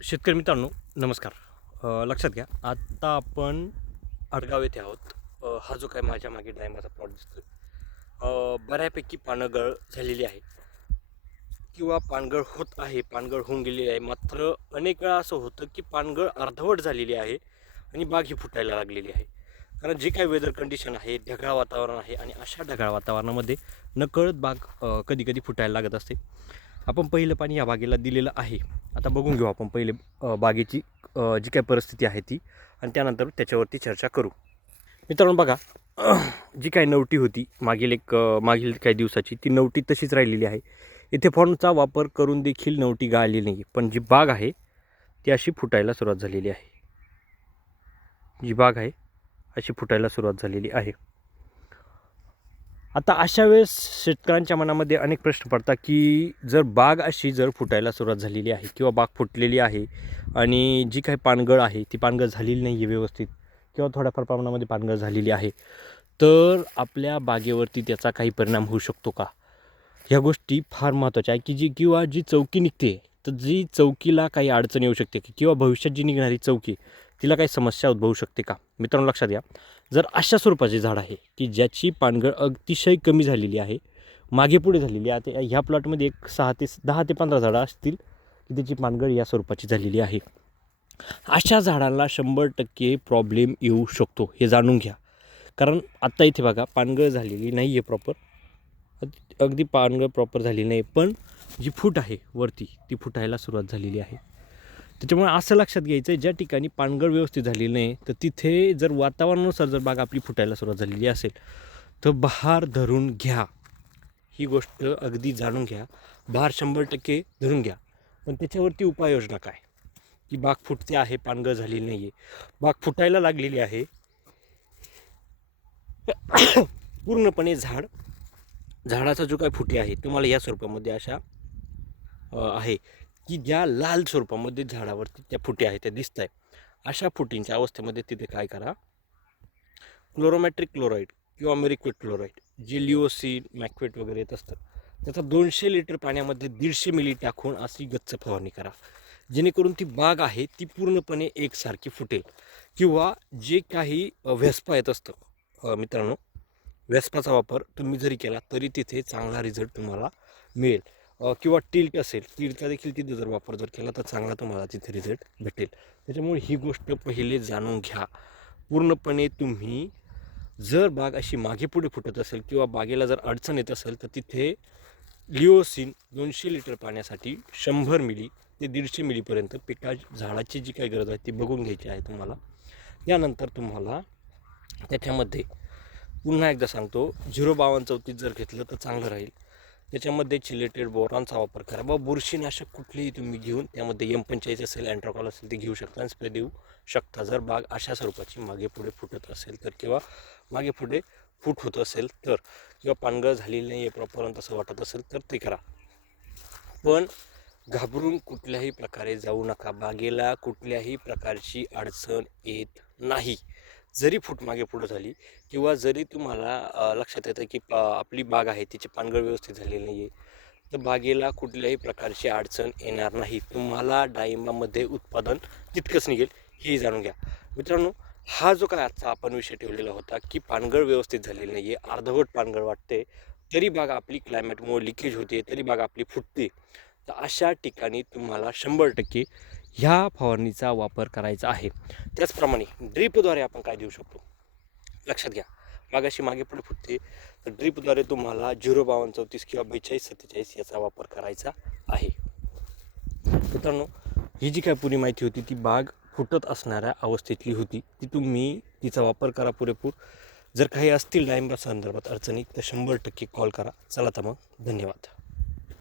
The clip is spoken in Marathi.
शेतकरी मित्रांनो नमस्कार. लक्षात घ्या, आता आपण आडगाव येथे आहोत. हा जो काय माझ्या मागे डाळिंबाचा प्लॉट दिसतोय, बऱ्यापैकी पानगळ झालेली आहे किंवा पानगळ होत आहे, पानगळ होऊन गेलेली आहे. मात्र अनेक वेळा असं होतं की पानगळ अर्धवट झालेली आहे आणि बाग ही फुटायला लागलेली आहे. कारण जे काही वेदर कंडिशन आहे, ढगाळ वातावरण आहे आणि अशा ढगाळ वातावरणामध्ये नकळत बाग कधी कधी फुटायला लागत असते. आपण पहिलं पाणी या बागेला दिलेलं आहे. आता बघून घेऊ आपण पहिले बागेची जी काही परिस्थिती आहे ती, आणि त्यानंतर त्याच्यावरती चर्चा करू. मित्रांनो बघा, जी काही नवटी होती मागील काही दिवसाची, ती नवटी तशीच राहिलेली आहे. इथे फॉर्मचा वापर करून देखील नवटी गाळली नाही, पण जी बाग आहे ती अशी फुटायला सुरुवात झालेली आहे. जी बाग आहे अशी फुटायला सुरुवात झालेली आहे. आता अशा वेळेस शेतकऱ्यांच्या मनामध्ये अनेक प्रश्न पडतात की जर बाग अशी फुटायला सुरुवात झालेली आहे किंवा बाग फुटलेली आहे आणि जी काही पानगळ आहे ती पानगळ झालेली नाही आहे व्यवस्थित, किंवा थोड्याफार प्रमाणामध्ये पानगळ झालेली आहे, तर आपल्या बागेवरती त्याचा काही परिणाम होऊ शकतो का? ह्या गोष्टी फार महत्त्वाच्या आहे किंवा जी चौकी निघते, तर जी चौकीला काही अडचण येऊ शकते किंवा भविष्यात जी निघणारी चौकी तिला काही समस्या उद्भवू शकते का? मित्रांनो लक्षात घ्या, जर अशा स्वरूपाचे झाड आहे की ज्याची पानगळ अतिशय कमी झालेली आहे, मागे पुढे झालेली आहे, आता ह्या प्लॉटमध्ये एक 10 ते 15 झाडं असतील की त्याची पानगळ या स्वरूपाची झालेली आहे, अशा झाडांना 100% प्रॉब्लेम येऊ शकतो, हे जाणून घ्या. कारण आत्ता इथे बघा पानगळ झालेली नाही आहे प्रॉपर, अगदी पानगळ प्रॉपर झालेली नाही, पण जी फूट आहे वरती ती फुटायला सुरुवात झालेली आहे. त्याच्यामुळे असं लक्षात घ्यायचं आहे, ज्या ठिकाणी पानगळ व्यवस्थित झालेली नाही तर तिथे जर वातावरणानुसार जर बाग आपली फुटायला सुरुवात झालेली असेल तर बहार धरून घ्या. ही गोष्ट अगदी जाणून घ्या. बहार 100% धरून घ्या, पण त्याच्यावरती उपाययोजना काय? की बाग फुटते आहे, पानगळ झालेली नाही आहे, बाग फुटायला लागलेली आहे, पूर्णपणे झाडाचा जो काही फुटे आहे तुम्हाला या स्वरूपामध्ये अशा आहे की ज्या लाल स्वरूपामध्ये झाडावरती त्या फुटे आहेत त्या दिसत आहे. अशा फुटींच्या अवस्थेमध्ये तिथे काय करा, क्लोरोमॅट्रिक क्लोराईड किंवा मेरिक्वेट क्लोराईड, जे लिओसिन मॅक्वेट वगैरे येत असतं, त्याचा 200 लिटर पाण्यामध्ये 150 मिली टाकून अशी गच्च फवारणी करा, जेणेकरून ती बाग आहे ती पूर्णपणे एकसारखी फुटेल. किंवा जे काही व्हेस्पा येत असतं, मित्रांनो व्हेस्पाचा वापर तुम्ही जरी केला तरी तिथे चांगला रिझल्ट तुम्हाला मिळेल. किंवा टिल्ट असेल, टिल्टचा देखील तिथे जर वापर केला तर चांगला तुम्हाला तिथे रिझल्ट भेटेल. त्याच्यामुळे ही गोष्ट पहिले जाणून घ्या. पूर्णपणे तुम्ही जर बाग अशी मागे पुढे फुटत असेल किंवा बागेला जर अडचण येत असेल तर तिथे लिओसिन 200 लिटर पाण्यासाठी 100 मिली ते 150 मिलीपर्यंत झाडाची जी काही गरज आहे ती बघून घ्यायची आहे तुम्हाला. त्यानंतर तुम्हाला त्याच्यामध्ये पुन्हा एकदा सांगतो, 05234 जर घेतलं तर चांगलं राहील. त्याच्यामध्ये चिलेटेड बोरॉनचा वापर करा. बुरशीनाशक कुठलेही तुम्ही घेऊन त्यामध्ये M45 असेल, अँट्राकॉल असेल ते घेऊ शकता आणि स्प्रे देऊ शकता. जर बाग अशा स्वरूपाची मागे पुढे फुटत असेल तर, किंवा मागे पुढे फूट होत असेल तर, किंवा पानगळ झालेली नाही आहे प्रॉपर तसं वाटत असेल तर ते करा. पण घाबरून कुठल्याही प्रकारे जाऊ नका. बागेला कुठल्याही प्रकारची अडचण येत नाही. जरी फूट मागे पुढं झाली किंवा जरी तुम्हाला लक्षात येतं की आपली बाग आहे तिची पानगळ व्यवस्थित झालेली नाही आहे, तर बागेला कुठल्याही प्रकारची अडचण येणार नाही. तुम्हाला डाळिंबामध्ये उत्पादन तितकंच निघेल, हे जाणून घ्या. मित्रांनो, हा जो काय आजचा आपण विषय ठेवलेला होता की पानगळ व्यवस्थित झालेली नाही आहे, अर्धवट पानगळ वाटते, तरी बाग आपली क्लायमेटमुळे लिकेज होते, तरी बाग आपली फुटते, तर अशा ठिकाणी तुम्हाला 100% ह्या फवारणीचा वापर करायचा आहे. त्याचप्रमाणे ड्रीपद्वारे आपण काय देऊ शकतो लक्षात घ्या. बाग अशी मागे पुढे फुटते तर ड्रीपद्वारे तुम्हाला 05234 किंवा 4247 याचा वापर करायचा आहे. मित्रांनो, ही जी काय पुरी माहिती होती ती बाग फुटत असणाऱ्या अवस्थेतली होती, ती तुम्ही तिचा वापर करा पुरेपूर. जर काही असतील डाळिंबा संदर्भात अडचणी तर 100% कॉल करा. चला तर मग, धन्यवाद.